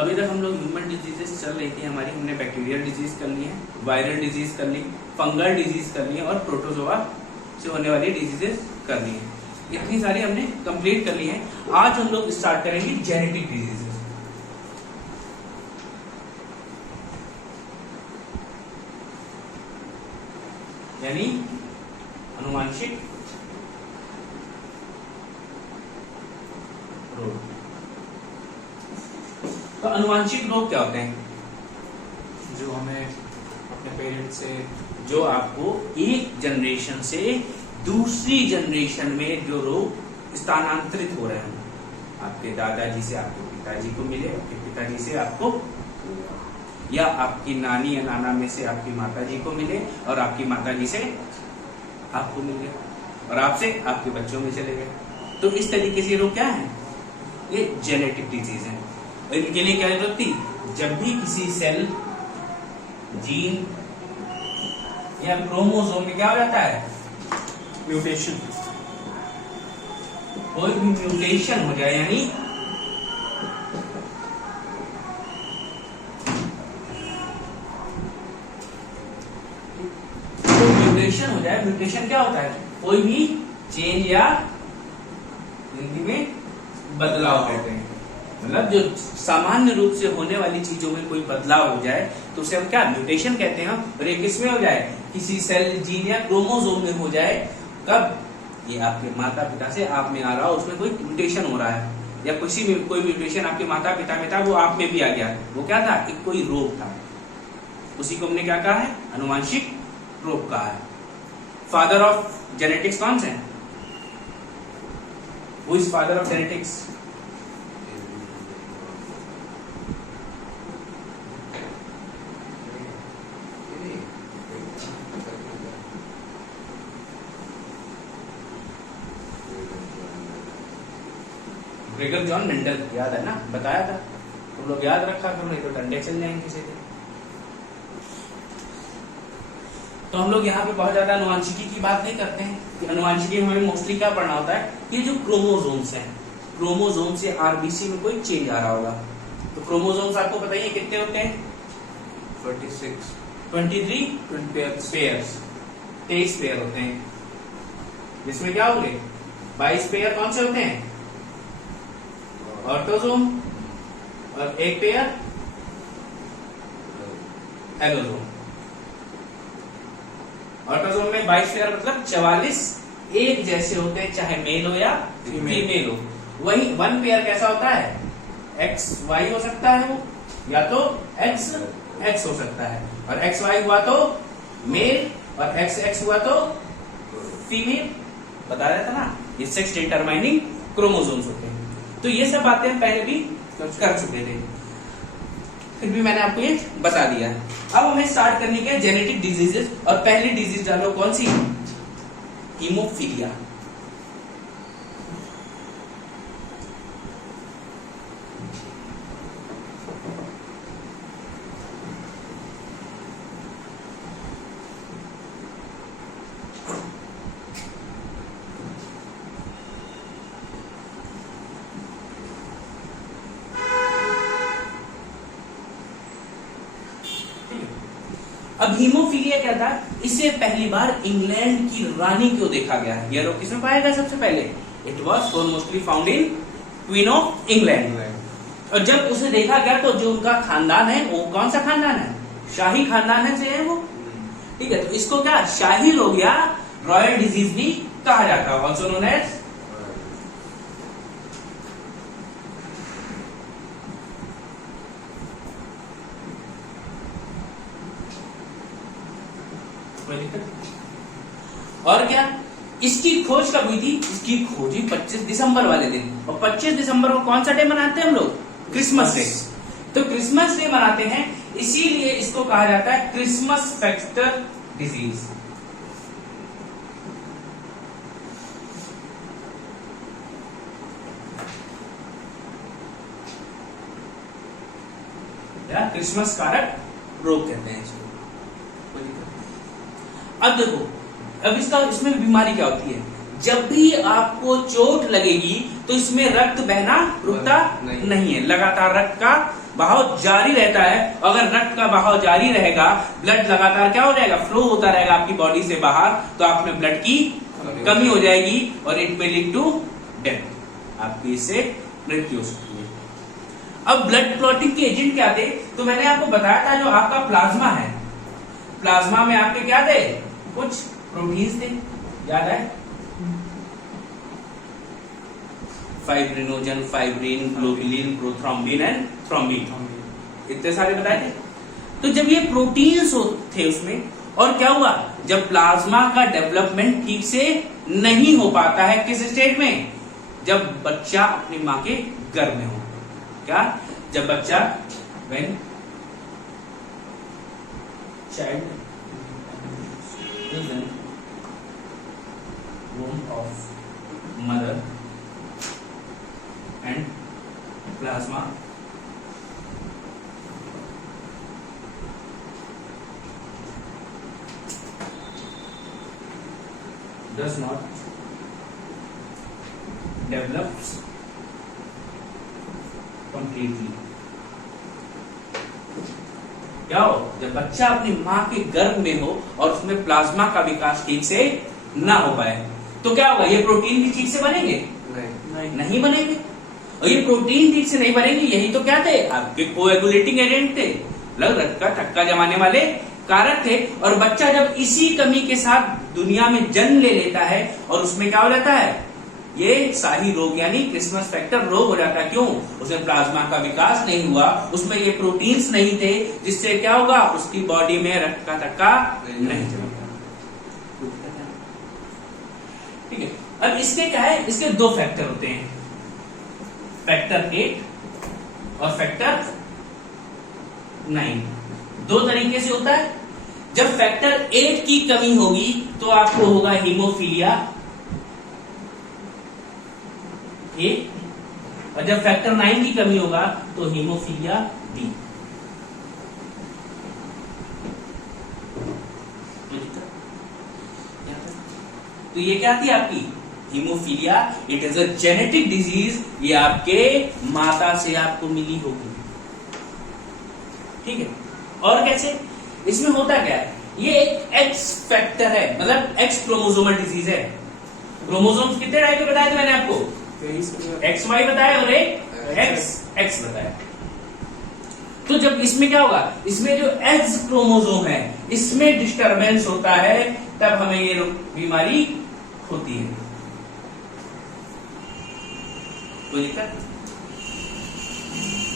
अभी तक हम लोग ह्यूमन डिजीजेस चल रही थी हमारी, हमने बैक्टीरियल डिजीज कर ली है, वायरल डिजीज कर ली, फंगल डिजीज कर ली है और प्रोटोजोआ से होने वाली डिजीजेस कर ली है। इतनी सारी हमने कंप्लीट कर ली है। आज हम लोग स्टार्ट करेंगे जेनेटिक डिजीजेस। यानी अनुवांशिक रोग। तो अनुवांशिक रोग क्या होते हैं? जो हमें अपने पेरेंट्स से, जो आपको एक जनरेशन से दूसरी जनरेशन में जो रोग स्थानांतरित हो रहे हैं, आपके दादाजी से आपके पिताजी को मिले, आपके पिताजी से आपको, या आपकी नानी या नाना में से आपकी माताजी को मिले और आपकी माताजी से आपको मिल गए और आपसे आपके बच्चों में चले गए। तो इस तरीके से रोग क्या है? ये जेनेटिक डिजीज है। और इनके लिए क्या जरूरत थी? जब भी किसी सेल, जीन या क्रोमोसोम में क्या हो जाता है? म्यूटेशन, कोई भी म्यूटेशन हो जाए, यानी म्यूटेशन हो जाए। म्यूटेशन क्या होता है? कोई भी चेंज या हिंदी में बदलाव कहते हैं। मतलब जो सामान्य रूप से होने वाली चीजों में कोई बदलाव हो जाए तो उसे हम क्या म्यूटेशन कहते हैं। और ये किसमें हो जाए? किसी सेल, जीन या क्रोमोसोम में हो जाए। कब? ये आपके माता पिता से आप में आ रहा हो, उसमें कोई म्यूटेशन हो रहा है, या किसी में कोई म्यूटेशन आपके माता पिता में था, वो आप में भी आ गया। वो क्या था? एक कोई रोग था। उसी को हमने क्या कहा है? अनुवांशिक रोग कहा है। फादर ऑफ जेनेटिक्स कौन से हैं? Who is father of genetics? Gregor John Mendel, याद है ना? बताया था। तुम लोग याद रखा करो, नहीं तो डंडे चल जाएंगे किसी दिन। तो हम लोग यहाँ पे बहुत ज्यादा अनुवांशिकी की बात नहीं करते हैं कि अनुवांशिकी में हमें मोस्टली क्या पढ़ना होता है? ये जो क्रोमोसोम्स हैं, क्रोमोसोम से आरबीसी में कोई चेंज आ रहा होगा। तो क्रोमोसोम्स आपको बताइए कितने होते हैं? 46, 23 पेयर्स, 23 पेयर होते हैं। जिसमें क्या हो गए? 22 पेयर कौन से होते हैं? ऑटोसोम, और एक पेयर एलोसोम। ऑटोसोम में 22 पेयर मतलब 44 एक जैसे होते हैं, चाहे मेल हो या फीमेल हो। वही 1 पेयर कैसा होता है? एक्स वाई हो सकता है वो, या तो एक्स एक्स हो सकता है, और एक्स वाई हुआ तो मेल, और एक्स एक्स हुआ तो फीमेल। बता रहा था ना, ये सेक्स डिटरमाइनिंग क्रोमोसोम्स होते हैं। तो ये सब बातें हम पहले भी कर चुके थे, फिर भी मैंने आपको ये बता दिया है। अब हमें स्टार्ट करने के जेनेटिक डिजीजेस, और पहली डिजीज डालो कौन सी? हीमोफीलिया। अब हीमोफीलिया क्या था? इसे पहली बार इंग्लैंड की रानी को देखा गया है। यह रोग किसमें पाया गया सबसे पहले? It was mostly found in queen of England. और जब उसे देखा गया तो जो उनका खानदान है, वो कौन सा खानदान है? शाही खानदान है से है वो। ठीक है, तो इसको क्या शाही रोग या रॉयल डिजीज भी कहा जाता है, ऑल्सो नोन एज। और क्या इसकी खोज कब हुई थी? इसकी खोज हुई 25 दिसंबर वाले दिन। और 25 दिसंबर को कौन सा डे मनाते हैं हम लोग? Christmas day. तो क्रिसमस डे मनाते हैं, इसीलिए इसको कहा जाता है क्रिसमस फैक्टर डिजीज। या क्रिसमस कारक रोग कहते हैं इसको। अब देखो, अब इसमें बीमारी क्या होती है? जब भी आपको चोट लगेगी तो इसमें रक्त बहना रुकता नहीं है, लगातार रक्त का बहाव जारी रहता है। अगर रक्त का बहाव जारी रहेगा, ब्लड लगातार क्या हो जाएगा, फ्लो होता रहेगा आपकी बॉडी से बाहर, तो आप में ब्लड की कमी हो जाएगी और it will lead to death, आपकी इससे मृत्यु हो सकती है। अब ब्लड क्लॉटिंग के एजेंट क्या थे, तो मैंने आपको बताया था जो आपका प्लाज्मा है, प्लाज्मा में आपके क्या थे, कुछ प्रोटीन्स थे, याद है, fibrinogen, fibrin, globulin, prothrombin and thrombin, इतने सारे बताए थे। तो जब ये प्रोटीन्स थे उसमें, और क्या हुआ, जब प्लाज्मा का डेवलपमेंट ठीक से नहीं हो पाता है, किस स्टेट में, जब बच्चा अपनी मां के गर्भ में हो, क्या, जब बच्चा when child is in womb of mother and plasma does not develops completely। क्या हो, जब बच्चा अपनी मां के गर्भ में हो और उसमें प्लाज्मा का विकास ठीक से ना हो पाए, तो क्या होगा, ये प्रोटीन भी ठीक से बनेंगे, नहीं बनेंगे। और ये प्रोटीन ठीक से नहीं बनेंगे, यही तो क्या थे, आपके कोएगुलेटिंग एजेंट थे, मतलब रक्त का थक्का जमाने वाले कारक थे। और बच्चा जब इसी कमी के साथ दुनिया में जन्म ले लेता है, और उसमें क्या हो जाता है, ये शाही रोग यानी क्रिसमस फैक्टर रोग हो जाता है। क्यों, उसमें प्लाज्मा का विकास नहीं हुआ, उसमें ये प्रोटीन्स नहीं थे, जिससे क्या होगा, उसकी बॉडी में रक्त का थक्का नहीं जमेगा। ठीक है, अब इसके क्या है, इसके दो फैक्टर होते हैं, फैक्टर 8 और फैक्टर 9। दो तरीके से होता है। जब फैक्टर 8 की कमी होगी तो आपको होगा हीमोफीलिया ए, और जब फैक्टर 9 की कमी होगा तो हीमोफीलिया बी। तो ये क्या थी आपकी haemophilia, it is a genetic disease, ये आपके माता से आपको मिली होगी। ठीक है, और कैसे, इसमें होता क्या है, ये एक एक्स फैक्टर है, मतलब एक्स क्रोमोसोमल डिजीज है। क्रोमोसोम्स कितने टाइप के बताए थे मैंने आपको, एक्स वाई बताया और एक एक्स एक्स बताया। तो जब इसमें क्या होगा, इसमें जो एक्स क्रोमोसोम है इसमें डिस्टरबेंस होता है, तब हमें ये बीमारी होती है। कोई दिक्कत,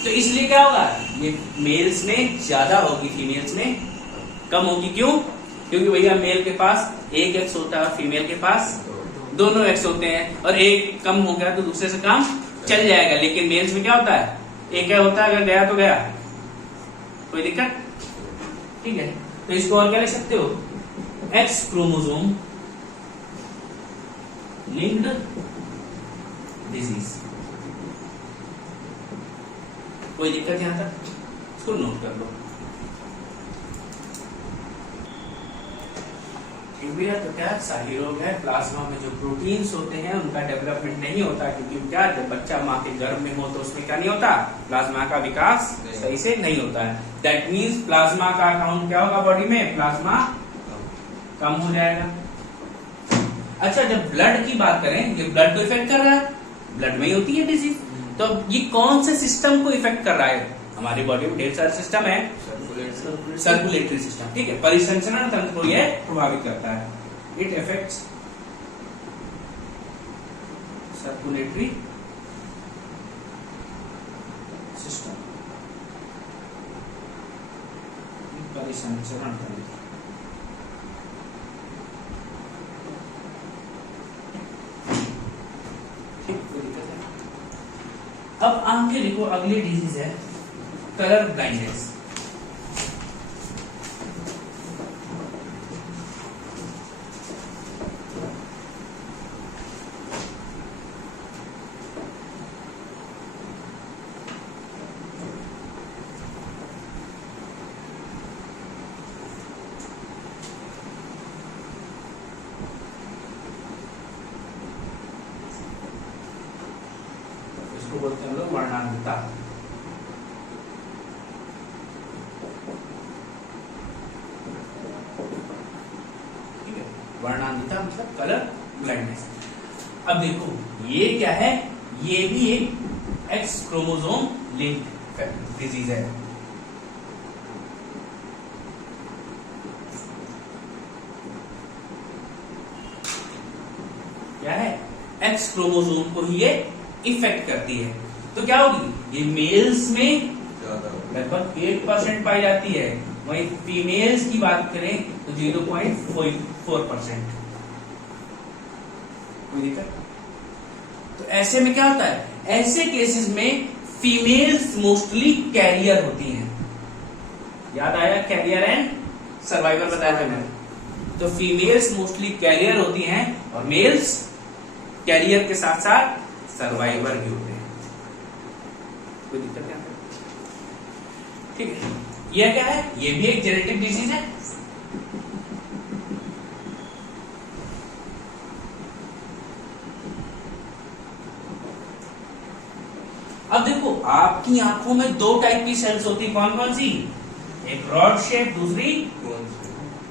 तो इसलिए क्या होगा, ये मेल्स में ज्यादा होगी, फीमेल्स में कम होगी। क्यों, क्योंकि भैया मेल के पास एक एक्स होता है और फीमेल के पास दोनों एक्स होते हैं, और एक कम हो गया तो दूसरे से काम चल जाएगा। लेकिन मेल्स में क्या होता है, एक क्या होता है, अगर गया तो गया, कोई दिक्कत। ठीक है, तो इसको और क्या लिख सकते हो, एक्स क्रोमोसोम लिंक्ड डिजीज। कोई दिक्कत यहां तक, इसको नोट कर लो। भैया तो क्या शाही रोग है, प्लाज्मा में जो प्रोटीन्स होते हैं उनका डेवलपमेंट नहीं होता, क्योंकि क्या, जब बच्चा माँ के गर्भ में हो तो उसमें क्या नहीं होता, प्लाज्मा का विकास सही से नहीं होता है। दैट मीन्स प्लाज्मा का अकाउंट क्या होगा बॉडी में, प्लाज्मा कम हो जाएगा। अच्छा, जब ब्लड की बात करें, ये ब्लड को इफेक्ट कर रहा है, ब्लड में ही होती है डिजीज। तो ये कौन से सिस्टम को इफेक्ट कर रहा है, हमारी बॉडी में ढेर सारे सिस्टम है, सर्कुलेटरी सिस्टम, ठीक है, परिसंचरण तंत्र को यह प्रभावित करता है। इट इफेक्ट्स सर्कुलेटरी सिस्टम, परिसंचरण तंत्र। अब आगे देखो, अगली डिजीज है कलर ब्लाइंडनेस। बोलते हैं हम लोग वर्णांधता। ब्लाइंडनेस। अब देखो ये क्या है, ये भी एक एक्स क्रोमोसोम लिंक्ड डिजीज है। क्या है, एक्स क्रोमोसोम को ही ये इफेक्ट करती है। तो क्या होगी, ये मेल्स में लगभग 8% पाई जाती है, वहीं फीमेल्स की बात करें तो 0.4%। कोई दिक्कत? तो ऐसे में क्या होता है, ऐसे केसेस में फीमेल्स मोस्टली कैरियर होती हैं। याद आया, कैरियर एंड सर्वाइवर बताया था मैंने। तो फीमेल्स मोस्टली कैरियर होती हैं और मेल्स कैरियर के साथ साथ सर्वाइवर भी होते हैं। कोई दिक्कत नहीं? ठीक है, यह क्या है, ये भी एक जेनेटिक डिजीज है। अब देखो आपकी आंखों में दो टाइप की सेल्स होती, कौन कौन सी, एक रॉड शेप, दूसरी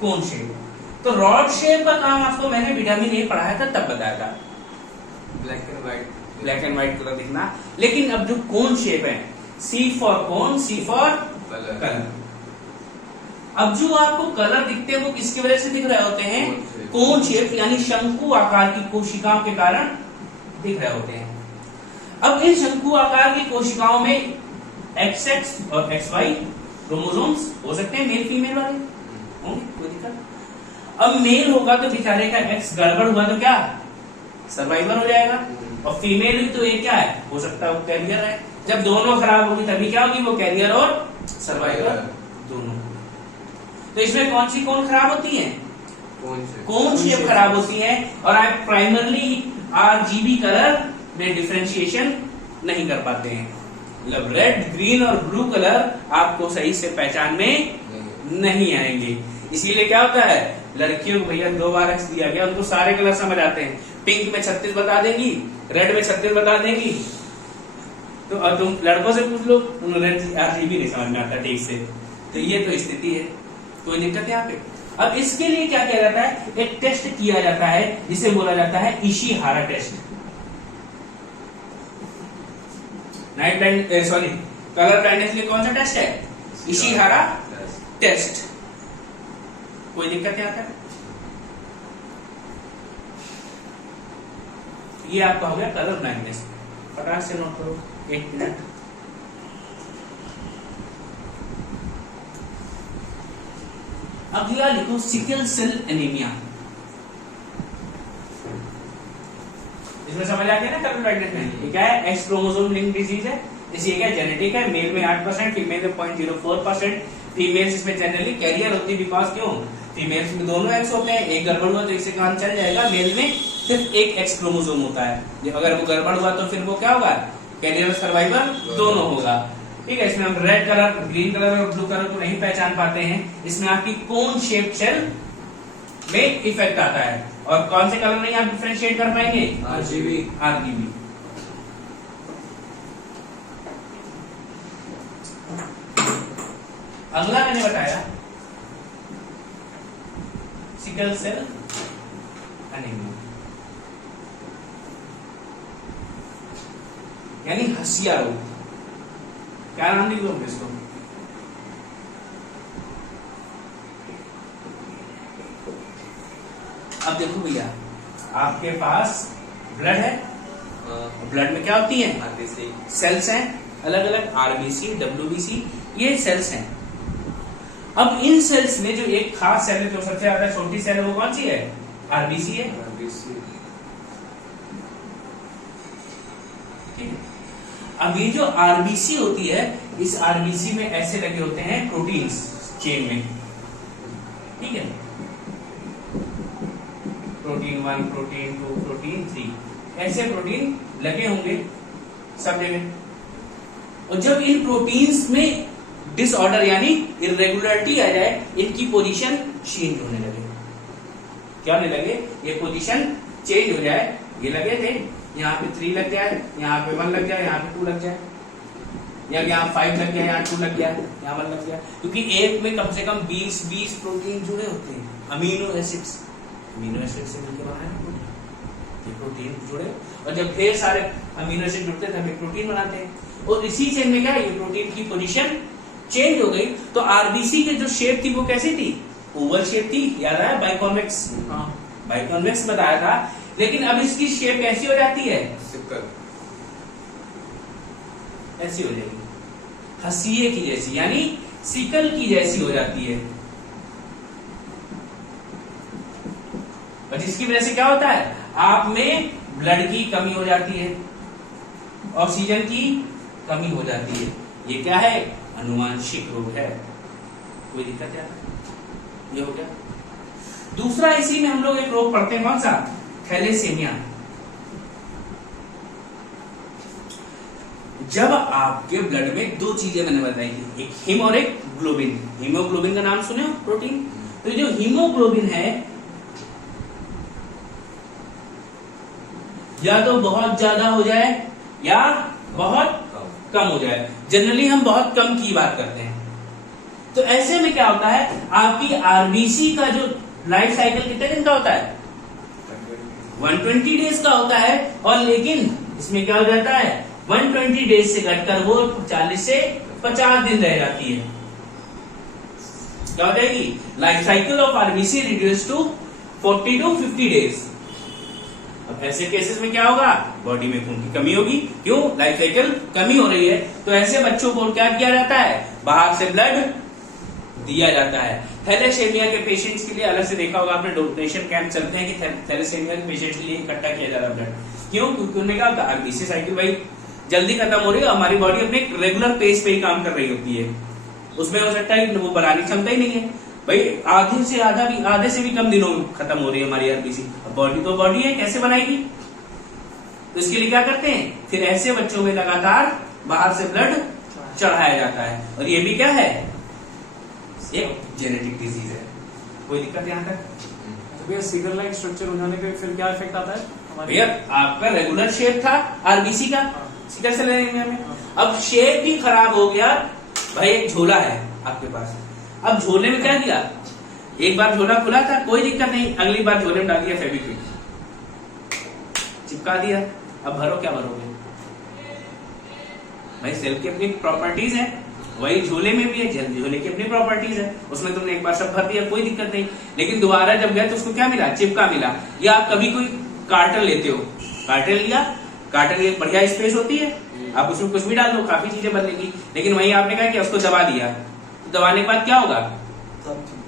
कोन शेप। तो रॉड शेप का काम आपको मैंने विटामिन ए पढ़ाया था तब बताया था, ब्लैक एंड व्हाइट कलर दिखना। लेकिन अब जो कोन शेप है, C for cone, C for colour. अब जो आपको कलर दिखते हैं वो किसकी वजह से दिख रहे होते हैं, कोन शेप यानी शंकु आकार की कोशिकाओं के कारण दिख रहे होते हैं। अब इन शंकु आकार की कोशिकाओं में XX और XY क्रोमोसोम्स हो सकते हैं, मेल फीमेल वाले होंगे, कोई दिक्कत। अब मेल होगा तो बेचारे का X गड़बड़ हुआ तो क्या, सर्वाइवर हो जाएगा, और फीमेल भी तो ये क्या है, हो सकता है वो कैरियर है। जब दोनों खराब होगी तभी क्या होगी, वो कैरियर और सर्वाइवर दोनों। तो इसमें कौन सी कौन खराब होती है, कौन शेप खराब होती है, और आप प्राइमरली RGB कलर में डिफरेंशिएशन नहीं कर पाते हैं। मतलब रेड, ग्रीन और ब्लू कलर आपको सही से पहचान में नहीं आएंगे। इसीलिए क्या होता है, लड़कियों को भैया 2 बार X दिया गया, उनको सारे कलर समझ आते हैं। पिंक में 36 बता देंगी, रेड में 36 बता देंगी। तो अब तुम लड़कों से पूछ लो, उन्हें RGB नहीं समझ में आता ठीक से। तो ये तो स्थिति है, कोई दिक्कत है यहाँ पे। अब इसके लिए क्या किया जाता है, एक टेस्ट किया जाता है जिसे बोला जाता है Ishihara test. Night blind sorry colour blindness के लिए कौन सा टेस्ट है, इशिहारा टेस्ट। कोई दिक्कत है यहाँ पे? ये आपका हो गया कलर ब्लाइंडनेस, फटाक से नोट करो, 1 मिनट। अगला लिखो सिकल सेल एनीमिया। इसमें समझ आ गया ना कलर ब्लाइंडनेस में, ये क्या है, एक्स क्रोमोसोम लिंक डिजीज है। इसलिए क्या जेनेटिक है, मेल में 8%, फीमेल में 0.04%। फीमेल्स इसमें जनरली कैरियर होती है, बिकॉज क्यों, फीमेल्स में दोनों एक्स होते हैं, एक गड़बड़ हुआ तो इससे काम चल जाएगा। मेल में सिर्फ एक एक्स क्रोमोसोम होता है, अगर वो गड़बड़ हुआ तो फिर वो क्या होगा, कैरियर और सर्वाइवर दोनों होगा। ठीक है, इसमें हम रेड कलर, ग्रीन कलर और ब्लू कलर को नहीं पहचान पाते हैं। इसमें आपकी कोन शेप सेल में इफेक्ट आता है। और कौन से कलर नहीं आप डिफरेंशिएट कर पाएंगे, RGB। अगला मैंने बताया सिकल सेल एनीमिया, यानी हसिया रोग। क्या नाम लिख लो इसको, अब देखो भैया आपके पास ब्लड है, ब्लड में क्या होती है, RBC सेल्स हैं, अलग अलग RBC, WBC ये सेल्स हैं। अब इन सेल्स में जो एक खास सेल है, जो सबसे ज्यादा छोटी सेल है, वो कौन सी है, RBC है। ठीक है, अब ये जो RBC होती है, इस RBC में ऐसे लगे होते हैं प्रोटीन्स चेन में। ठीक है, प्रोटीन 1, प्रोटीन 2, प्रोटीन 3 ऐसे प्रोटीन लगे होंगे सब जगह। और जब इन प्रोटीन्स में डिसऑर्डर यानी इरेगुलरिटी आ जाए, इनकी पोजीशन चेंज होने लगे। क्या होने लगे, ये पोजीशन चेंज हो जाए। ये लगे थे, यहाँ पे 3 लग जाए, यहाँ पे 1 लग जाए, यहाँ पे 2 लग जाए, या यहाँ 5 लग जाए, यहाँ 2 लग जाए, यहाँ 1 लग जाए। क्योंकि एक में कम से कम 20 प्रोटीन जुड़े होते हैं, अमीनो एसिड्स से मिलकर बना है। प्रोटीन जुड़े, और जब ढेर सारे अमीनो एसिड जुड़ते हैं तो हम एक प्रोटीन बनाते हैं। और इसी चेन में क्या है, ये प्रोटीन की पोजीशन चेंज हो गई। तो आरबीसी की जो शेप थी वो कैसी थी, ओवल शेप थी, याद आया, बाइकॉन्वेक्स, बाइकॉन्वेक्स बताया था। लेकिन अब इसकी शेप कैसी हो जाती है, ऐसी हो जाएगी, हसीए की जैसी, यानी सिकल की जैसी हो जाती है। और जिसकी वजह से क्या होता है, आप में ब्लड की कमी हो जाती है, ऑक्सीजन की कमी हो जाती है। ये क्या है, अनुवांशिक रोग है। कोई दिक्कत क्या, ये हो गया। दूसरा इसी में हम लोग एक रोग पढ़ते हैं, कौन सा, थैलेसीमिया। जब आपके ब्लड में दो चीजें मैंने बताई थी, एक हिम और एक ग्लोबिन। हीमोग्लोबिन का नाम सुने हो, प्रोटीन। तो जो हीमोग्लोबिन है या तो बहुत ज्यादा हो जाए या बहुत कम हो जाए। जनरली हम बहुत कम की बात करते हैं। तो ऐसे में क्या होता है, आपकी आरबीसी का जो लाइफ साइकिल कितने दिन का होता है, 120 डेज का होता है। और लेकिन इसमें क्या हो जाता है, 120 डेज से घटकर वो 40 से 50 दिन रह जाती है। क्या हो जाएगी, life cycle of RBC reduce to 40 to 50 days. अब ऐसे केसेस में क्या होगा, बॉडी में खून की कमी होगी। क्यों, लाइफ साइकिल कमी हो रही है। तो ऐसे बच्चों को क्या किया जाता है, बाहर से ब्लड दिया जाता है। थैलेसेमिया के पेशेंट्स के लिए अलग से देखा होगा आपने, डोनेशन कैंप चलते हैं कि थैलेसेमिया के पेशेंट्स के लिए इकट्ठा किया जा रहा है ब्लड। क्यों, क्योंकि उनमें क्या होता है, आरबीसी साइकिल भाई जल्दी खत्म हो रही है, हमारी बॉडी अपने रेगुलर पेस पे ही काम कर रही होती है, उसमें हो सकता है वो बनाने की क्षमता ही नहीं है भाई, आधे से भी कम दिनों में खत्म हो रही है हमारी आरबीसी। अब बॉडी तो बॉडी है, कैसे बनाएगी। तो इसके लिए क्या करते हैं, फिर ऐसे बच्चों में लगातार बाहर से ब्लड चढ़ाया जाता है। और ये भी क्या है, एक जेनेटिक डिजीज है। कोई दिक्कत यहाँ तक, तो भैया सिकल लाइक स्ट्रक्चर हो जाने पे फिर क्या इफेक्ट आता है हमारे, भैया आपका रेगुलर शेप था आरबीसी का, सिकल सेल एनीमिया में, अब शेप भी खराब हो गया। भाई एक झोला है आपके पास, अब झोले में क्या दिया, एक बार झोला खुला था कोई दिक्कत नहीं, अगली बार झोले में डाल दिया फेविक्विक, चिपका दिया। अब भरो, क्या भरोगे भाई, सेल की अपनी प्रॉपर्टीज है, वही झोले में भी है, झोले की अपनी प्रॉपर्टीज है, उसमें तुमने एक बार सब भर दिया, कोई दिक्कत नहीं। लेकिन दोबारा जब गया तो उसको क्या मिला, चिपका मिला। या आप कभी कोई कार्टन लेते हो, कार्टन लिया, कार्टन की बढ़िया स्पेस होती है, आप उसमें कुछ भी डाल दो, काफी चीजें बदलेगी। लेकिन वही आपने कहा कि उसको दबा दिया, तो दबाने के बाद क्या होगा,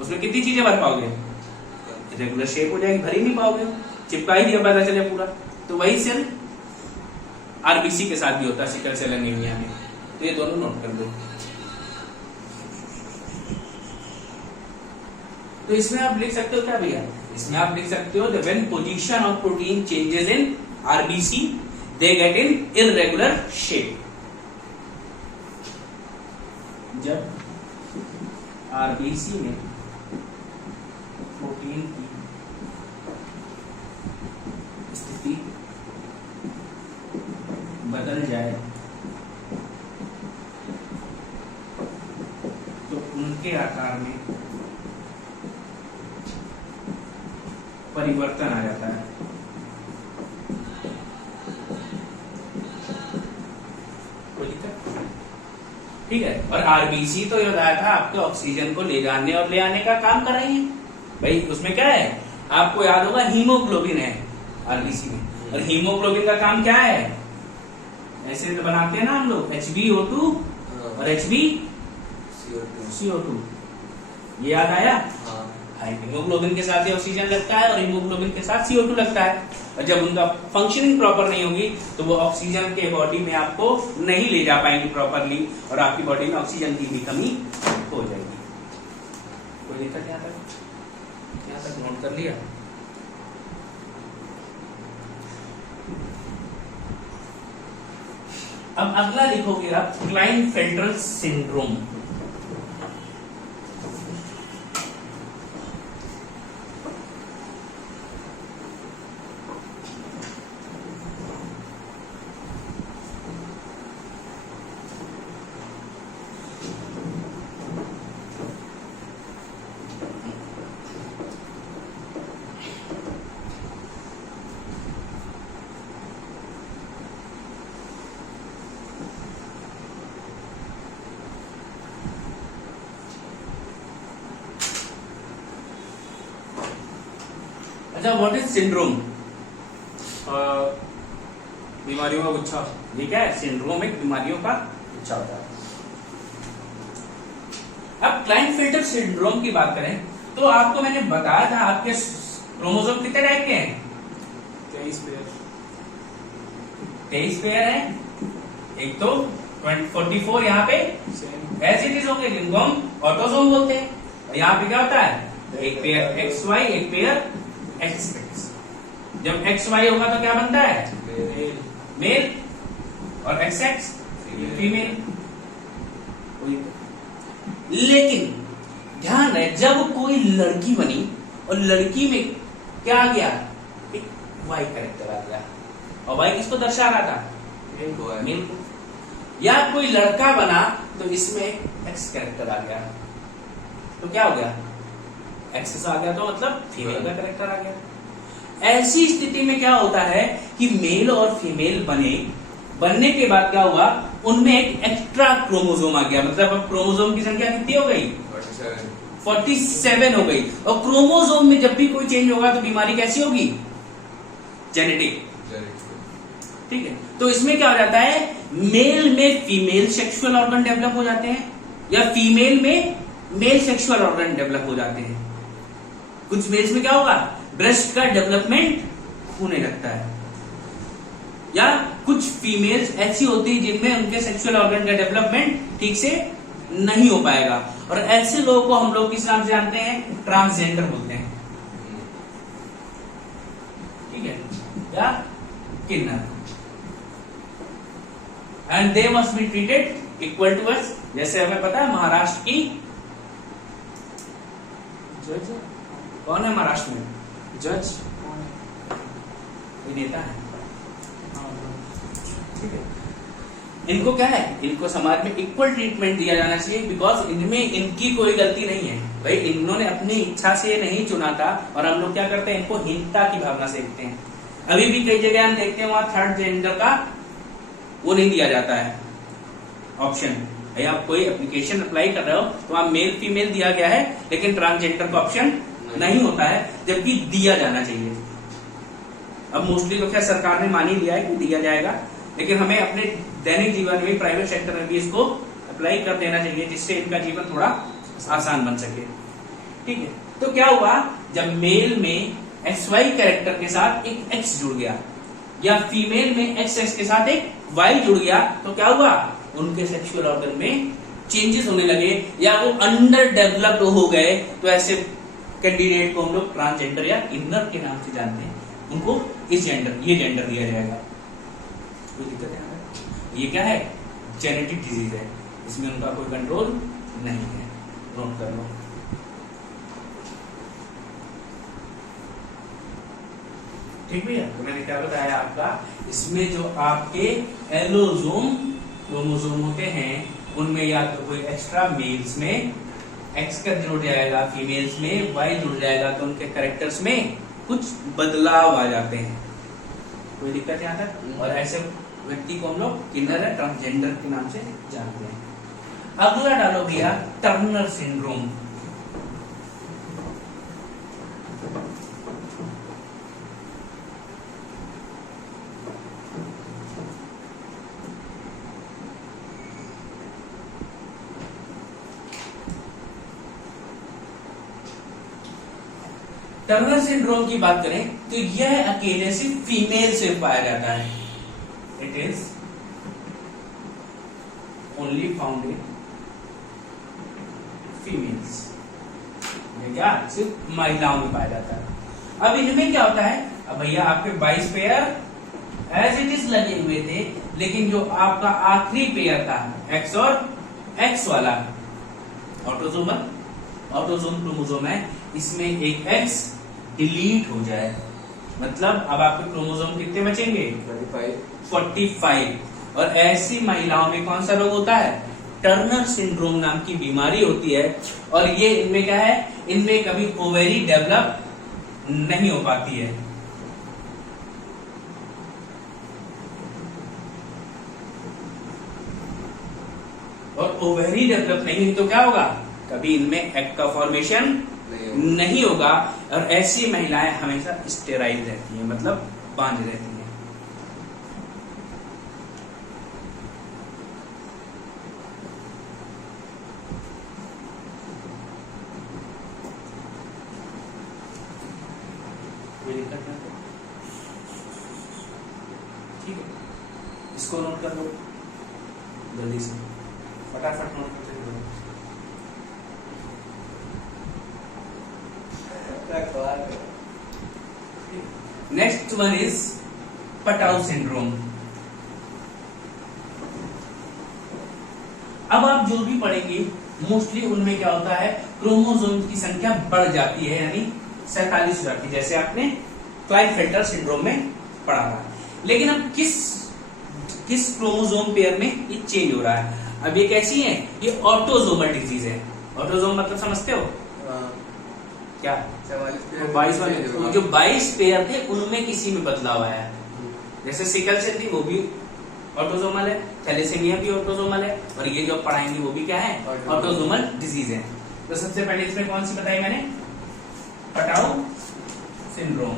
उसमें कितनी चीजें भर पाओगे, रेगुलर शेप हो जाएगी, भर ही नहीं पाओगे, चिपका ही दिया, पता चले पूरा। तो वही सेल आरबीसी के साथ भी होता है, सिकल सेल एनीमिया में। तो ये दोनों नोट कर दो। तो इसमें आप लिख सकते हो क्या भैया, इसमें आप लिख सकते हो when position of protein changes in RBC they get in irregular shape. जब आरबीसी में प्रोटीन की स्थिति बदल जाए तो उनके आकार में परिवर्तन आ जाता है। कोई दिक्कत, ठीक है। और आरबीसी तो ये बताया था आपके ऑक्सीजन को ले जाने और ले आने का काम कर रही है भाई। उसमें क्या है, आपको याद होगा हीमोग्लोबिन है आरबीसी में, और हीमोग्लोबिन का काम क्या है, ऐसे तो बनाते हैं ना हम लोग, HbO2 और HbCO2, ये याद आया। हीमोग्लोबिन के साथ ही ऑक्सीजन लगता है और हीमोग्लोबिन के साथ CO2 लगता है, और जब उनका फंक्शनिंग प्रॉपर नहीं होगी तो वो ऑक्सीजन के बॉडी में आपको नहीं ले जा पाएंगे प्रॉपरली, और आपकी बॉडी में ऑक्सीजन की भी कमी हो जाएगी। कोई दिक्कत यहाँ तक नोट कर लिया। अब अगला लिखोगे आप क्लाइनफेल्टर सिंड्रोम। अच्छा, व्हाट इज सिंड्रोम? बीमारियों का गुच्छा। ये क्या है? सिंड्रोम एक बीमारियों का गुच्छा होता है। अब क्लाइनफेल्टर सिंड्रोम की बात करें तो आपको मैंने बताया था आपके क्रोमोसोम कितने टाइप के हैं? 23 पेयर। 23 पेयर है। एक तो 44 यहाँ पे सेम। एज इट इज होंगे, जिनको हम ऑटोसोम बोलते हैं। और यहाँ पे क्या होता है? एक पेयर एक्स वाई, एक पेयर एक्स एक्स। जब एक्स वाई होगा तो क्या बनता है? मेल। मेल। और एक्स एक्स फीमेल। लेकिन ध्यान रहे, जब कोई लड़की बनी और लड़की में क्या आ गया? एक वाई कैरेक्टर आ गया। और वाई किसको दर्शा रहा था? मेल को। या कोई लड़का बना तो इसमें एक्स कैरेक्टर आ गया, तो क्या हो गया? एक्सेस आ गया, तो मतलब फीमेल का कैरेक्टर आ गया। ऐसी स्थिति में क्या होता है कि मेल और फीमेल बनने के बाद क्या हुआ? उनमें एक एक्स्ट्रा क्रोमोसोम आ गया। मतलब अब क्रोमोसोम की संख्या कितनी हो गई? 47 हो गई। और क्रोमोसोम में जब भी कोई चेंज होगा तो बीमारी कैसी होगी? जेनेटिक। ठीक है, तो इसमें क्या हो जाता है? मेल में फीमेल सेक्सुअल ऑर्गन डेवलप हो जाते हैं, या फीमेल में मेल सेक्सुअल ऑर्गन डेवलप हो जाते हैं। कुछ मेल्स में क्या होगा? ब्रेस्ट का डेवलपमेंट होने लगता है। या कुछ फीमेल्स ऐसी होती है जिनमें उनके सेक्सुअल ऑर्गन का डेवलपमेंट ठीक से नहीं हो पाएगा। और ऐसे लोगों को हम लोग किस नाम से जानते हैं? ट्रांसजेंडर बोलते हैं। ठीक है, या किन्नर। And they must be treated equal to us. जैसे हमें पता है महाराष्ट्र की जज। कौन है महाराष्ट्र में? जज कोई नेता है। ठीक है, इनको क्या है? इनको समाज में इक्वल ट्रीटमेंट दिया जाना चाहिए, बिकॉज इनमें इनकी कोई गलती नहीं है भाई। इन्होंने अपनी इच्छा से नहीं चुना था। और हम लोग क्या करते हैं? इनको हीनता की भावना से देखते हैं। अभी भी कई जगह हम देखते हैं वहां थर्ड जेंडर का वो नहीं दिया जाता है ऑप्शन। भाई आप कोई एप्लीकेशन अप्लाई कर रहे हो तो वहां मेल फीमेल दिया गया है, लेकिन ट्रांसजेंडर का ऑप्शन नहीं होता है, जबकि दिया जाना चाहिए। अब मोस्टली तो क्या सरकार ने मान ही लिया है कि दिया जाएगा, लेकिन हमें अपने दैनिक जीवन में प्राइवेट सेक्टर में भी इसको अप्लाई कर देना चाहिए, जिससे इनका जीवन थोड़ा आसान बन सके। ठीक है, तो क्या हुआ? जब मेल में एक्स वाई कैरेक्टर के साथ एक एक्स जुड़ गया, या फीमेल में एक्स एक्स के साथ एक वाई जुड़ गया, तो क्या हुआ? उनके सेक्सुअल ऑर्गन में चेंजेस होने लगे, या वो अंडर डेवलप्ड हो गए। तो ऐसे कैंडिडेट को हम लोग ट्रांसजेंडर या इनर के नाम से जानते हैं। उनको ये जेंडर दिया जाएगा। कोई दिक्कत है? ये क्या है? जेनेटिक डिजीज है, इसमें उनका कोई कंट्रोल नहीं है। नोट कर लो। ठीक भैया, तो मैंने क्या बताया आपका? इसमें जो आपके एलोसोम क्रोमोसोम होते हैं, उनमें या तो कोई एक्स्ट्रा मेल्स में एक्स का जुड़ जाएगा, फीमेल्स में वाई जुड़ जाएगा, तो उनके कैरेक्टर्स में कुछ बदलाव आ जाते हैं। कोई दिक्कत यहाँ तक? और ऐसे व्यक्ति को हम लोग किन्नर या ट्रांसजेंडर के नाम से जानते हैं। अगला डालो भैया टर्नर सिंड्रोम। टर्नर सिंड्रोम की बात करें तो यह अकेले सिर्फ फीमेल से पाया जाता है। It is only found in females. ये क्या? सिर्फ महिलाओं में पाया जाता है। अब इनमें क्या होता है? अब भैया आपके 22 पेयर एज इट इज लगे हुए थे, लेकिन जो आपका आखिरी पेयर था एक्स और एक्स वाला ऑटोसोम क्रोमोसोम है, इसमें एक एक्स डिलीट हो जाए, मतलब अब आपके क्रोमोसोम कितने बचेंगे? 45। और ऐसी महिलाओं में कौन सा रोग होता है? टर्नर सिंड्रोम नाम की बीमारी होती है। और ये इनमें क्या है? इनमें कभी ओवेरी डेवलप नहीं हो पाती है। और ओवेरी डेवलप नहीं हुई तो क्या होगा? कभी इनमें एग का फॉर्मेशन नहीं होगा। और ऐसी महिलाएं हमेशा स्टेराइल रहती हैं, मतलब बांझ रहती हैं। कोई दिक्कत नहीं, ठीक है। इसको नोट कर लो जल्दी से, फटाफट नोट करते रहो। Next one is Patau syndrome. अब आप जो भी पढ़ेंगे मोस्टली उनमें क्या होता है, क्रोमोसोम की संख्या बढ़ जाती है, यानी 47 हो जाती है, जैसे आपने क्लाइनफेल्टर सिंड्रोम में पढ़ा था। लेकिन अब किस क्रोमोसोम पेयर में ये चेंज हो रहा है? अब ये कैसी है? ये ऑटोजोमल डिजीज है। ऑटोजोम मतलब समझते हो क्या? 22 वाले तो जो 22 पेयर थे उनमें किसी में बदलाव आया है। जैसे सिकल सेल थी वो भी ऑटोजोमल है, थैलेसीमिया भी ऑटोजोमल है, और ये जो पढ़ाएंगे वो भी क्या है? ऑटोजोमल डिजीज है। तो सबसे पहले इसमें कौन सी बताई मैंने? Patau syndrome.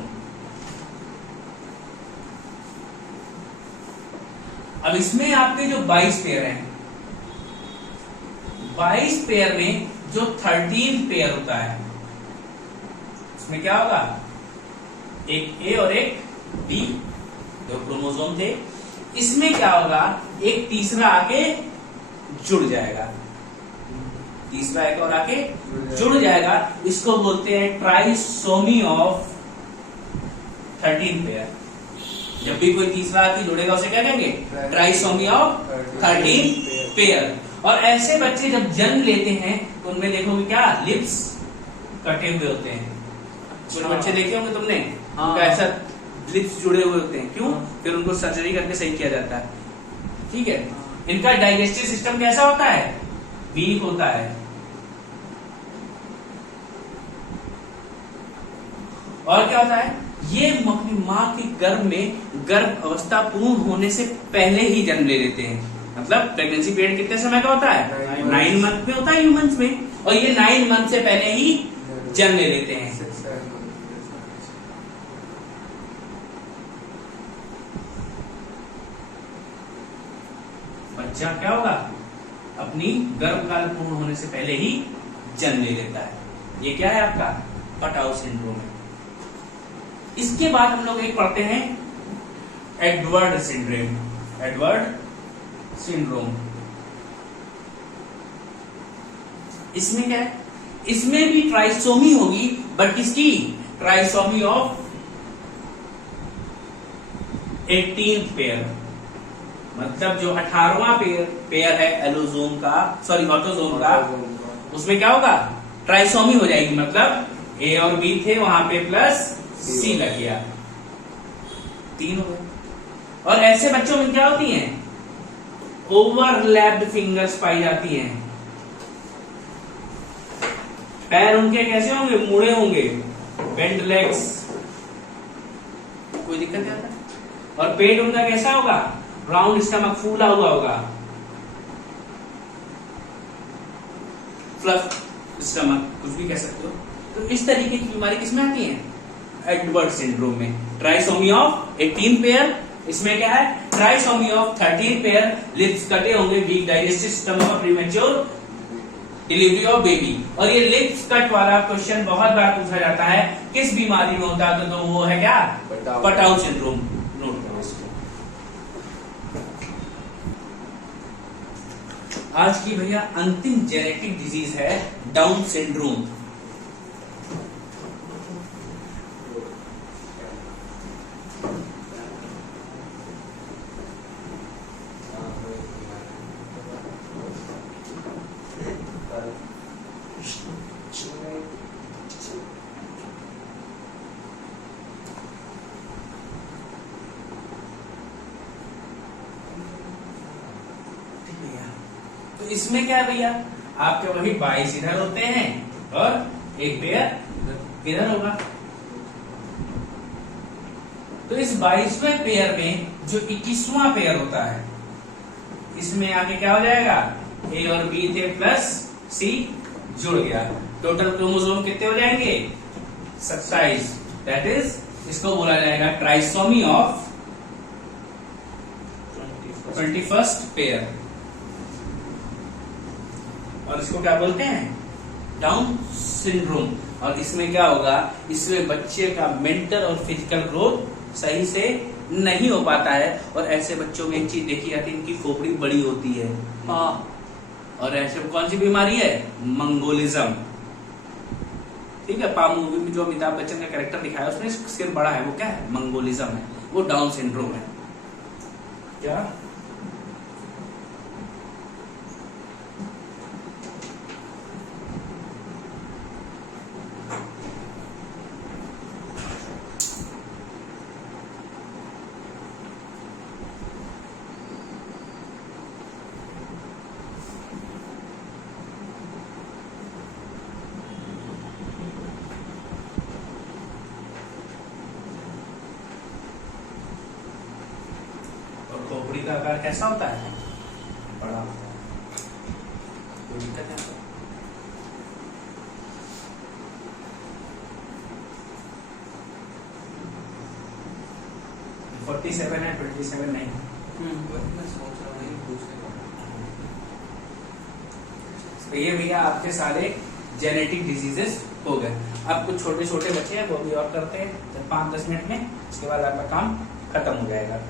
अब इसमें आपके जो 22 पेयर हैं, 22 पेयर में जो 13 पेयर होता है इसमें क्या होगा? एक ए और एक बी, दो क्रोमोसोम थे। इसमें क्या होगा? एक तीसरा आके जुड़ जाएगा, तीसरा एक और आके जुड़ जाएगा। इसको बोलते हैं ट्राइसोमी ऑफ 13 पेयर। जब भी कोई तीसरा आके जुड़ेगा उसे क्या कहेंगे? Trisomy of 13 pair. और ऐसे बच्चे जब जन्म लेते हैं तो उनमें देखोगे क्या? लिप्स कटे हुए होते हैं। कुछ बच्चे देखे होंगे तुमने, उनका ऐसा लिप्स जुड़े हुए होते हैं। क्यों? फिर उनको सर्जरी करके सही किया जाता है, ठीक है। इनका डाइजेस्टिव सिस्टम कैसा होता है? वीक होता है। और क्या होता है? ये अपनी माँ के गर्भ में गर्भ अवस्था पूर्ण होने से पहले ही जन्म ले लेते हैं। मतलब प्रेगनेंसी पीरियड कितने समय का होता है? 9 मंथ में होता है ह्यूमंस में, और ये 9 मंथ से पहले ही जन्म ले लेते हैं। बच्चा क्या होगा? अपनी गर्भकाल पूर्ण होने से पहले ही जन्म ले लेता है। ये क्या है आपका? पटाउ सिंड्रोम है। इसके बाद हम लोग एक पढ़ते हैं एडवर्ड सिंड्रोम। एडवर्ड सिंड्रोम इसमें क्या है? इसमें भी ट्राइसोमी होगी, बट किसकी? Trisomy of 18th pair. मतलब जो 18वां पेयर है एलोजोम का, सॉरी ऑटोजोम का, उसमें क्या होगा? ट्राइसोमी हो जाएगी। मतलब ए और बी थे, वहां पे प्लस सी लग गया, 3 हो गए। और ऐसे बच्चों में क्या होती हैं? ओवरलैप्ड फिंगर्स पाई जाती हैं। पैर उनके कैसे होंगे? मुड़े होंगे, बेंड लेग्स, कोई दिक्कत नहीं आता। और पेट उनका कैसा होगा? राउंड स्टमक, फूला हुआ होगा, फ्लफ स्टमक, कुछ भी कह सकते हो। तो इस तरीके की बीमारी किसमें आती है? एडवर्ड सिंड्रोम में। ट्राइसोमी ऑफ 18 पेयर, इसमें क्या है? ट्राइसोमी ऑफ 13 पेयर, लिप्स कटे होंगे, वीक डाइजेस्टिव सिस्टम और प्रीमेच्योर डिलीवरी ऑफ बेबी। और ये लिप्स कट वाला क्वेश्चन बहुत बार पूछा जाता है, किस बीमारी में होता है? तो वो है क्या? Patau syndrome. नोट करो इसको। आज की भैया अंतिम जेनेटिक डिजीज है डाउन सिंड्रोम। तो इसमें क्या है भैया? आपके वही 22 इधर होते हैं और एक पेयर इधर होगा। तो इस 22वें पेयर में जो 21वां पेयर होता है, इसमें आगे क्या हो जाएगा? ए और बी थे प्लस सी जुड़ गया। टोटल क्रोमोसोम कितने हो जाएंगे? 27। दैट इज, इसको बोला जाएगा ट्राइसोमी ऑफ 21st पेयर। और इसको क्या बोलते हैं? Down syndrome. और इसमें क्या होगा? इसमें बच्चे का मेंटल और फिजिकल ग्रोथ सही से नहीं हो पाता है। और ऐसे बच्चों में एक चीज देखी जाती है, इनकी खोपड़ी बड़ी होती है। और ऐसे कौन सी बीमारी है? मंगोलिज्म। ठीक है, पा मूवी में जो अमिताभ बच्चन का कैरेक्टर दिखाया है उसमें सिर बड़ा है, वो क्या है? मंगोलिज्म है, वो डाउन सिंड्रोम है। क्या? खोपड़ी का आकार कैसा होता है? बड़ा होता है। कोई दिक्कत है? 47 है, 27 नहीं। तो ये भैया आपके सारे जेनेटिक डिजीजेस हो गए। अब कुछ छोटे छोटे बच्चे हैं, वो भी और करते हैं 5-10 मिनट में, उसके बाद आपका काम खत्म हो जाएगा।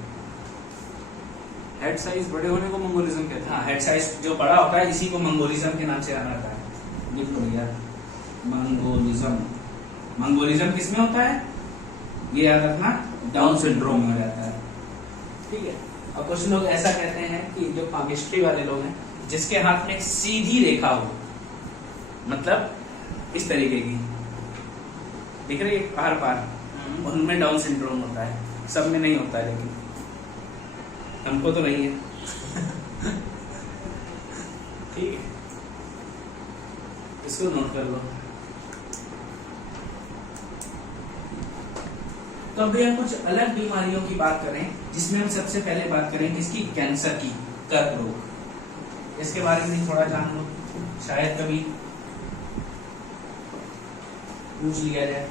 हेड साइज बड़े होने को मंगोलिज्म कहते हैं। हाँ, हेड साइज जो बड़ा होता है इसी को मंगोलिज्म के नाम से जाना जाता है। लिख लो भैया, मंगोलिज्म। मंगोलिज्म किसमें होता है? ये याद रखना, डाउन सिंड्रोम में हो जाता है। ठीक है। अब कुछ लोग ऐसा कहते हैं कि जो केमिस्ट्री वाले लोग हैं, जिसके हाथ में एक सीधी रेखा हो, मतलब इस तरीके की दिख रही है आर पार, उनमें डाउन सिंड्रोम होता है। सब में नहीं होता है, लेकिन हमको तो नहीं है। ठीक है, इसको नोट कर लो। तो अब हम कुछ अलग बीमारियों की बात करें, जिसमें हम सबसे पहले बात करें किसकी? कैंसर की, कर्क रोग। इसके बारे में थोड़ा जान लो, शायद कभी पूछ लिया जाए।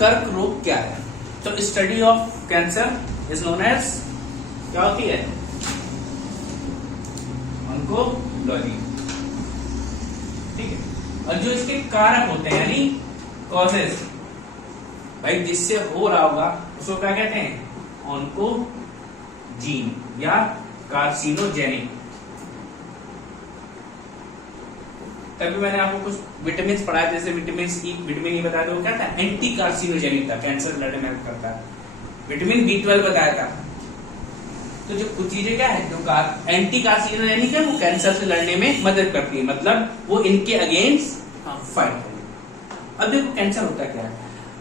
कर्क रोग क्या है? तो study of cancer is known as, क्या होती है? ऑन्कोलॉजी। ठीक है। और जो इसके कारक होते हैं, यानी कॉजेज, भाई जिससे हो रहा होगा उसको क्या कहते हैं? ऑन्कोजीन या कार्सिनोजेनिक। तभी मैंने आपको कुछ विटामिन पढ़ाया, जैसे विटामिन ई बताया था, वो क्या था? एंटी कार्सिनोजेनिक था, कैंसर लड़ने में हेल्प करता है। विटामिन B12 बताया था। तो जो कुछ चीजें क्या है, जो एंटी कार्सिनोजेनिक है, वो कैंसर से लड़ने में मदद करती है, मतलब वो इनके अगेंस्ट फाइट करेगी। अब देखो कैंसर होता क्या है।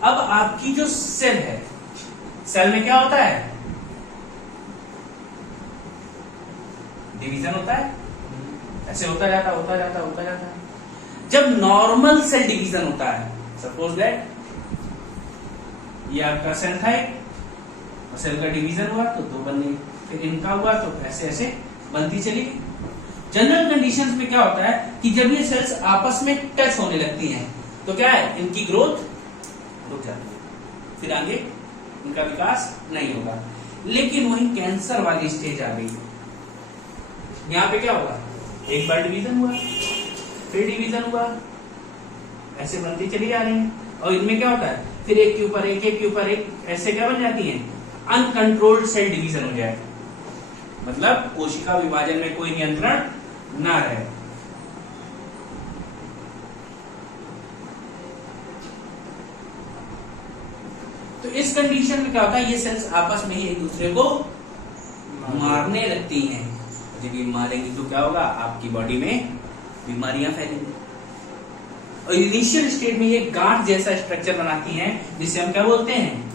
अब आपकी जो सेल है, सेल में क्या होता है? डिवीजन होता है, ऐसे होता जाता होता जाता होता जाता। जब नॉर्मल सेल डिवीजन होता है, सपोज दैट ये आपका सेल था, और सेल का डिवीजन हुआ तो 2 बन गई, फिर इनका हुआ तो ऐसे ऐसे बनती चली गई। जनरल कंडीशंस में क्या होता है कि जब ये सेल्स आपस में टच होने लगती हैं तो क्या है? इनकी ग्रोथ रुक जाती है, फिर आगे इनका विकास नहीं होगा। लेकिन वही कैंसर वाली स्टेज आ गई, यहां पे क्या होगा? एक बार डिवीजन हुआ, फिर डिवीजन हुआ, ऐसे बनती चली जा रही है। और इनमें क्या होता है? फिर एक के ऊपर एक, एक के ऊपर एक, ऐसे क्या बन जाती है? अनकंट्रोल्ड सेल डिवीजन हो जाए, मतलब कोशिका विभाजन में कोई नियंत्रण ना रहे। तो इस कंडीशन में क्या होता है? ये सेल्स आपस में ही एक दूसरे को मारने लगती हैं। जब ये मारेंगी तो क्या होगा? आपकी बॉडी में बीमारियां फैलेंगी। और इनिशियल स्टेज में ये गांठ जैसा स्ट्रक्चर बनाती हैं, जिसे हम क्या बोलते हैं?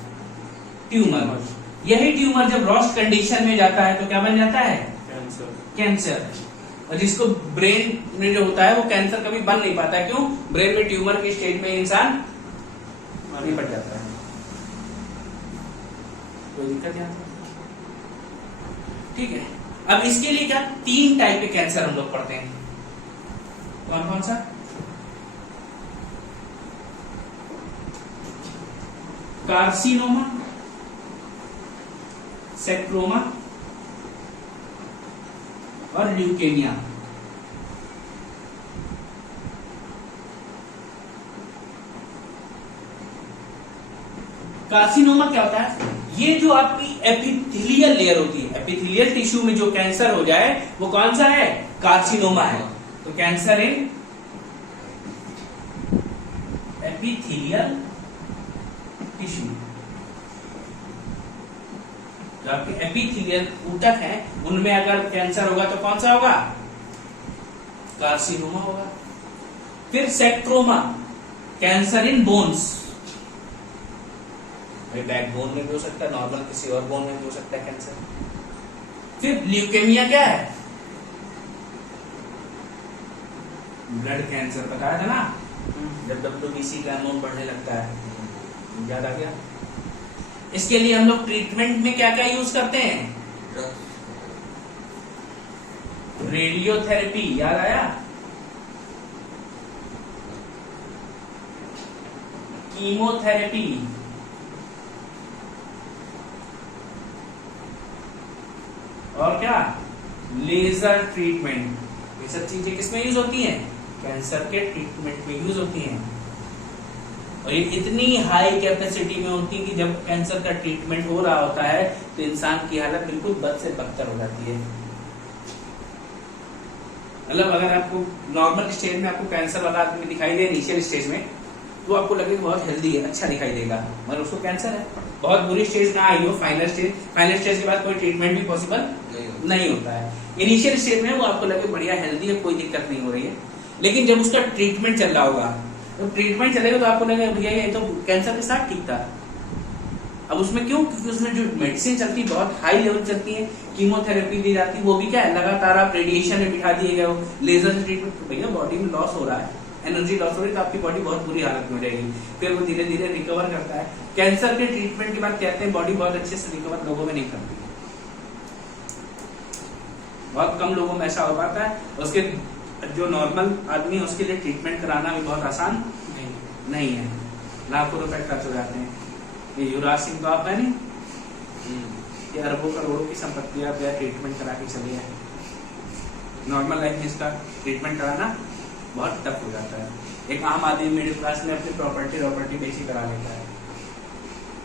ट्यूमर। यही ट्यूमर जब रॉस्ट कंडीशन में जाता है तो क्या बन जाता है? कैंसर। और जिसको ब्रेन में जो होता है वो कैंसर कभी बन नहीं पाता है। क्यों? ब्रेन में ट्यूमर के स्टेज में इंसान निपट जाता है। कोई दिक्कत यहाँ? ठीक है। अब इसके लिए क्या 3 टाइप के कैंसर हम लोग पढ़ते हैं। कौन कौन सा? कार्सिनोमा, सेक्रोमा और ल्यूकेमिया। कार्सिनोमा क्या होता है? ये जो आपकी एपिथेलियल लेयर होती है, एपिथेलियल टिश्यू में जो कैंसर हो जाए वो कौन सा है? कार्सिनोमा है। तो कैंसर इन एपिथेलियल टिश्यू, जो आपके एपिथेलियल ऊतक है उनमें अगर कैंसर होगा तो कौन सा होगा? कार्सिनोमा होगा। फिर सेक्ट्रोमा, कैंसर इन बोन्स, बैकबोन में भी हो सकता है, नॉर्मल किसी और बोन में भी हो सकता है कैंसर। फिर ल्यूकेमिया क्या है? ब्लड कैंसर, बताया था ना, जब WBC का अमाउंट बढ़ने लगता है। याद आ गया? इसके लिए हम लोग ट्रीटमेंट में क्या क्या यूज करते हैं? रेडियोथेरेपी, याद आया? कीमोथेरेपी और क्या? Laser treatment. ये सब चीजें किसमें यूज होती हैं? कैंसर के ट्रीटमेंट में यूज होती हैं। और ये इतनी हाई कैपेसिटी में होती है कि जब कैंसर का ट्रीटमेंट हो रहा होता है तो इंसान की हालत बिल्कुल बद से बदतर हो जाती है। मतलब अगर आपको नॉर्मल स्टेज में आपको कैंसर वाला आदमी दिखाई दे, इनिशियल स्टेज में, तो आपको लगेगा बहुत हेल्दी है, अच्छा दिखाई देगा, मगर उसको कैंसर है। बहुत बुरी स्टेज ना आई हो, फाइनल स्टेज के बाद कोई ट्रीटमेंट भी पॉसिबल नहीं होता है। इनिशियल स्टेज में वो आपको लगे बढ़िया हेल्दी है, कोई दिक्कत नहीं हो रही है, लेकिन जब उसका ट्रीटमेंट चल रहा होगा, तो ट्रीटमेंट चलेगा तो आपको लगेगा भैया ये तो कैंसर के साथ ठीक था। अब उसमें क्यों? क्योंकि उसमें जो मेडिसिन चलती है बहुत हाई लेवल चलती है, कीमोथेरेपी दी जाती है, वो भी क्या है लगातार आप रेडिएशन में बिठा दिए गए हो, लेजर ट्रीटमेंट, तो भैया बॉडी में लॉस हो रहा है, एनर्जी लॉस हो रही है, तो आपकी बॉडी बहुत बुरी हालत में हो जाएगी। फिर वो धीरे धीरे रिकवर करता है। कैंसर के ट्रीटमेंट के बाद कहते हैं बॉडी बहुत अच्छे से रिकवर लोगों में नहीं करती, बहुत कम लोगों में ऐसा हो पाता है। उसके जो नॉर्मल आदमी है उसके लिए ट्रीटमेंट कराना भी बहुत आसान नहीं है, लाखों रुपए खर्च हो जाते हैं। ये युवराज सिंह तो आप है नहीं, ये अरबों करोड़ों की संपत्ति आप ट्रीटमेंट करा के चले आए। नॉर्मल लाइफ में इसका ट्रीटमेंट कराना बहुत टफ हो जाता है। एक आम आदमी मिडिल क्लास में अपनी प्रॉपर्टी बेची करा लेता है,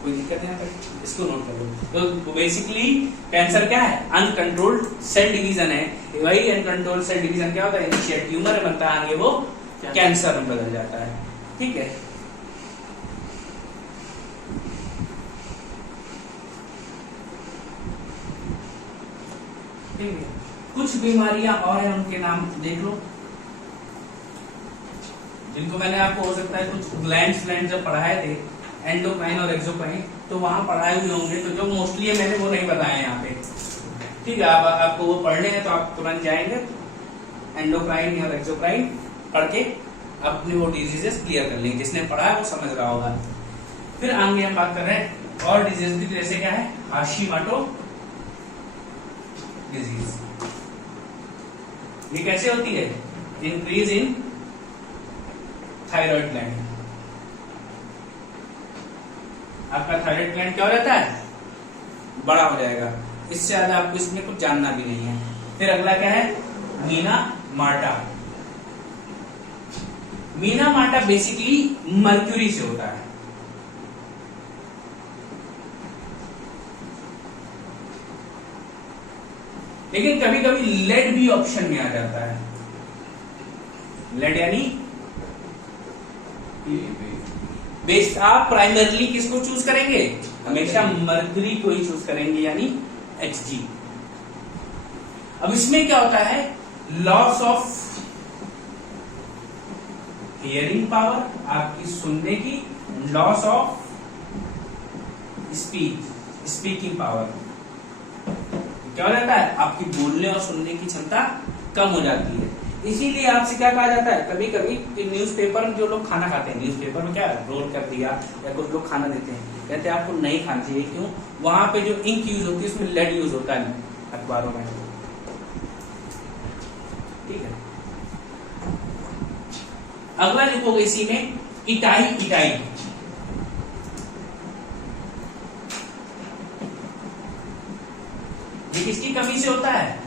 कोई दिक्कत नहीं। इसको नोट कर लो। तो बेसिकली कैंसर क्या है? अनकंट्रोल्ड सेल डिवीजन है। वही अनकंट्रोल्ड सेल डिवीजन क्या होता है? इनिशियल ट्यूमर बनता है, आगे वो कैंसर में बदल जाता है। ठीक है, कुछ बीमारियां और हैं, उनके नाम देख लो, जिनको मैंने आपको हो सकता है कुछ ग्लैंड जब पढ़ाए थे, एंडोक्राइन और एक्सोक्राइन, तो वहां पढ़ाए हुए होंगे, तो जो मोस्टली है मैंने वो नहीं बताया यहाँ पे। ठीक है, आपको वो पढ़ने हैं तो आप तुरंत जाएंगे एंडोक्राइन और एक्सोक्राइन पढ़ के अपने वो डिजीजेस क्लियर कर लेंगे। जिसने पढ़ा है वो समझ रहा होगा। फिर आगे हम बात कर रहे हैं और डिजीज की, जैसे क्या है? Hashimoto disease. ये कैसे होती है? Increase in thyroid gland. आपका थायराइड ग्लैंड क्या हो जाता है? बड़ा हो जाएगा। इससे ज्यादा आपको इसमें कुछ जानना भी नहीं है। फिर अगला क्या है? Meena Marta. Meena Marta basically mercury से होता है। लेकिन कभी कभी लेड भी ऑप्शन में आ जाता है। लेड यानी बेस्ट। आप प्राइमरली किसको चूज करेंगे? हमेशा मर्क्यूरी को ही चूज करेंगे, यानी Hg। अब इसमें क्या होता है? लॉस ऑफ हियरिंग पावर, आपकी सुनने की, लॉस ऑफ स्पीकिंग पावर। क्या हो जाता है? आपकी बोलने और सुनने की क्षमता कम हो जाती है। इसीलिए आपसे क्या कहा जाता है कभी कभी कि न्यूज़पेपर जो लोग खाना खाते हैं, न्यूज़पेपर में क्या रोल कर दिया या कुछ लोग खाना देते हैं, कहते हैं आपको नहीं खाना चाहिए। क्यों? वहां पे जो इंक यूज होती है उसमें लेड यूज होता है अखबारों में। ठीक है, अगला लिखोगे इसी में इटाई। इटाई ये किसकी कमी से होता है?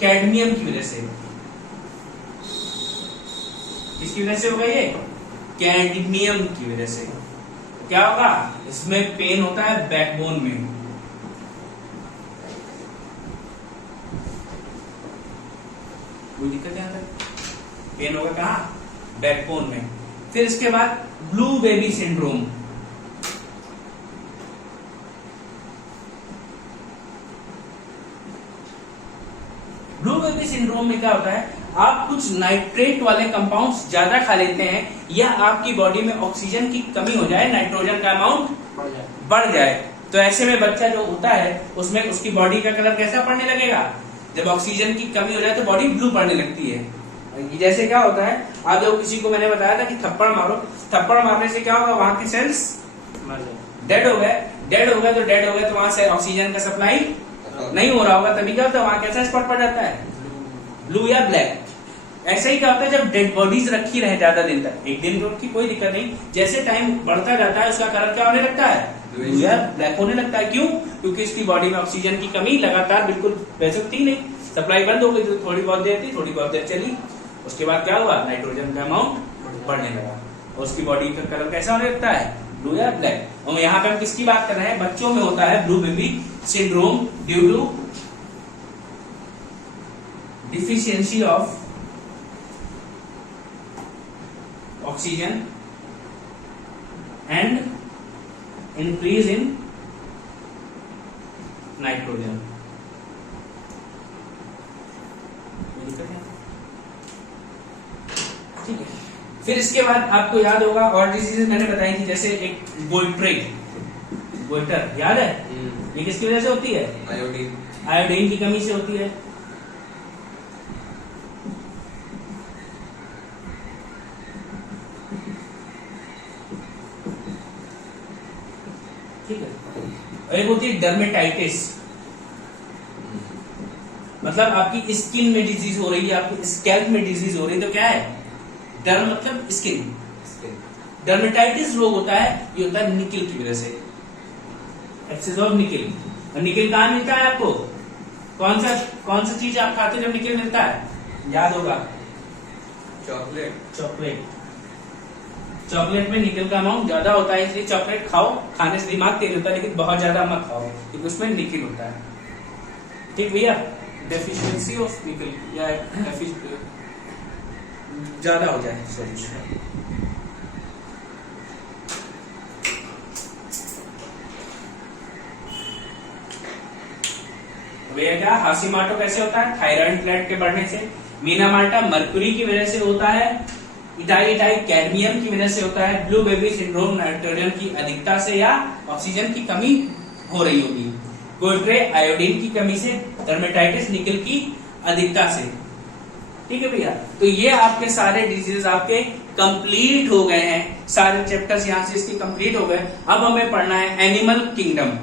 कैडमियम की वजह से। किसकी वजह से होगा ये? कैडमियम की वजह से। क्या होगा? इसमें पेन होता है बैकबोन में। कोई दिक्कत है? अंदर पेन होगा कहाँ? बैकबोन में। फिर इसके बाद blue baby syndrome. Blue baby syndrome में क्या होता है? आप कुछ नाइट्रेट वाले कंपाउंड्स ज्यादा खा लेते हैं या आपकी बॉडी में ऑक्सीजन की कमी हो जाए, नाइट्रोजन का अमाउंट बढ़ जाए, तो ऐसे में बच्चा जो होता है उसमें उसकी बॉडी का कलर कैसा पड़ने लगेगा? जब ऑक्सीजन की कमी हो जाए तो बॉडी ब्लू पड़ने लगती है। जैसे क्या होता है, आप जब किसी को मैंने बताया था कि थप्पड़ मारो, थप्पड़ मारने से क्या होगा? वहां के सेल्स डेड हो गए। डेड हो गए तो डेड हो गए तो वहां से ऑक्सीजन का सप्लाई नहीं हो रहा होगा, तभी क्या होता है? वहां कैसा स्पॉट पड़ जाता है? ब्लू या ब्लैक। ऐसे ही क्या होता है जब डेड बॉडीज रखी रहे ज्यादा दिन तक, एक दिन तो की कोई दिक्कत नहीं, जैसे टाइम बढ़ता जाता है उसका कलर क्या होने लगता है? ब्लू या ब्लैक होने लगता है। क्यों? क्योंकि इसकी बॉडी में ऑक्सीजन की कमी लगातार बिल्कुल वैसे थी नहीं, सप्लाई बंद हो गई तो थोड़ी बहुत देर थी, थोड़ी बहुत देर चली, उसके बाद क्या हुआ? नाइट्रोजन का अमाउंट बढ़ने लगा और उसकी बॉडी का कलर कैसा होने लगता है? ब्लू या ब्लैक। और यहाँ पे हम किसकी बात कर रहे हैं? बच्चों में होता है blue baby syndrome due to deficiency of oxygen and increase in nitrogen. ठीक है, फिर इसके बाद आपको याद होगा और डिजीज मैंने बताई थी, जैसे एक गोइटर याद है? ये किसकी वजह से होती है? आयोडीन। आयोडीन की कमी से होती है। ठीक है, और एक होती है डर्मेटाइटिस, मतलब आपकी स्किन में डिजीज हो रही है, आपकी स्कैल्प में डिजीज हो रही है, तो क्या है? डर्म मतलब स्किन। डर्मेटाइटिस रोग होता है, ये होता है निकिल की वजह से, एक्सेस ऑफ निकिल। और निकिल कहाँ मिलता है आपको? कौन सा चीज आप खाते हो जब निकिल मिलता है? याद होगा, चॉकलेट। चॉकलेट में निकिल का अमाउंट ज्यादा होता है, इसलिए चॉकलेट खाओ, खाने से दिमाग तेज होता है, लेकिन बहुत ज्यादा मत खाओ क्योंकि उसमें निकिल होता है। ठीक भैया, डेफिशिएंसी ऑफ निकिल या ज्यादा हो जाए भैया क्या हाशिमाटो कैसे होता है? थायराइड ग्लैंड के बढ़ने से। मीनामार्टा मर्क्यूरी की वजह से होता है। इटाई कैडमियम की वजह से होता है। ब्लू बेबी सिंड्रोम नाइट्रोजन की अधिकता से या ऑक्सीजन की कमी हो रही होगी। गोइट्रे आयोडीन की कमी से। डर्मेटाइटिस निकिल की अधिकता से। ठीक है भैया, तो ये आपके सारे डिजीज आपके कंप्लीट हो गए हैं, सारे चैप्टर्स यहाँ से इसके कंप्लीट हो गए। अब हमें पढ़ना है एनिमल किंगडम।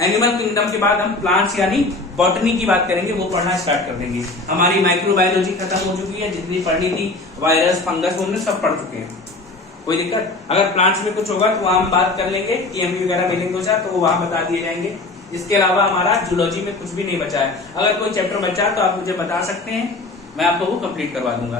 एनिमल किंगडम के बाद हम प्लांट्स यानी बॉटनी की बात करेंगे, वो पढ़ना स्टार्ट कर देंगे। हमारी माइक्रोबायोलॉजी खत्म हो चुकी है, जितनी पढ़नी थी वायरस फंगस हमने सब पढ़ चुके हैं। कोई दिक्कत? अगर प्लांट्स में कुछ होगा तो वहां हम बात कर लेंगे, टीएमवी वगैरह मिलेंगे तो वहां बता दिए जाएंगे। इसके अलावा हमारा जूलॉजी में कुछ भी नहीं बचा है। अगर कोई चैप्टर बचा तो आप मुझे बता सकते हैं, मैं आपको वो कंप्लीट करवा दूंगा।